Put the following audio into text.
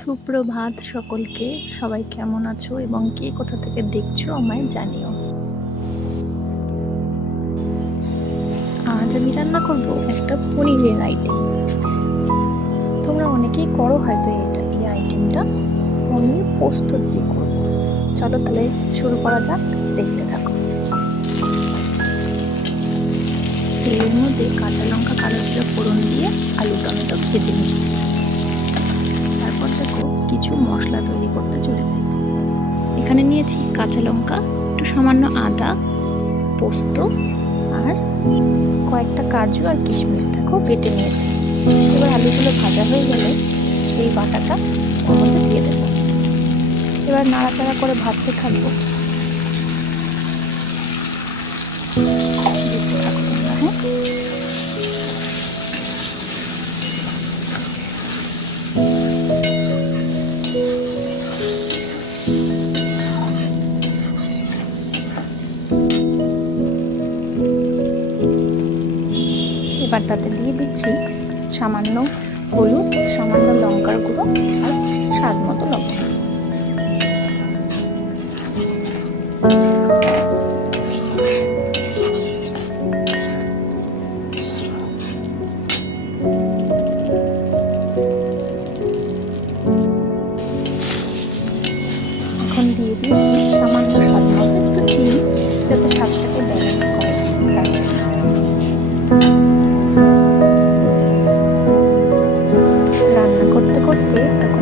সুপ্রভাত সকলকে। সবাই কেমন আছো এবং কে কোথা থেকে দেখছো আমায় জানিও। আজ আমি রান্না করব একটা পনিরের আইটেম। তোমরা অনেকেই করো হয়তো এই আইটেমটা পনির পোস্ত দিয়ে করব। চলো তাহলে শুরু করা যাক, দেখতে থাকো। তেলের মধ্যে কাঁচা লঙ্কা কালো জিরা ফোড়ন দিয়ে আলু টমেটো ভেজে নিচ্ছি। তারপর দেখো কিছু মশলা তৈরি করতে চলে যাই। এখানে নিয়েছি কাঁচা লঙ্কা, একটু সামান্য আদা, পোস্ত আর কয়েকটা কাজু আর কিশমিশ দেখো বেটে নিয়েছি। এবার আলুগুলো ভাজা হয়ে গেলে সেই বাটাটা ওর মধ্যে দিয়ে দেবো। এবার নাড়াচাড়া করে ভাজতে থাকবো। দেখতে থাকো তোমরা। হ্যাঁ, এবার তাতে দিয়ে দিচ্ছি সামান্য হলুদ, সামান্য লঙ্কার গুঁড়ো আর স্বাদ মতো লবণ। এখন দিয়ে দিয়েছি সামান্য স্বাদ মতো একটু চিনি, যাতে স্বাদটাকে ব্যালেন্স করে তার জন্য। রান্না করতে করতে তখন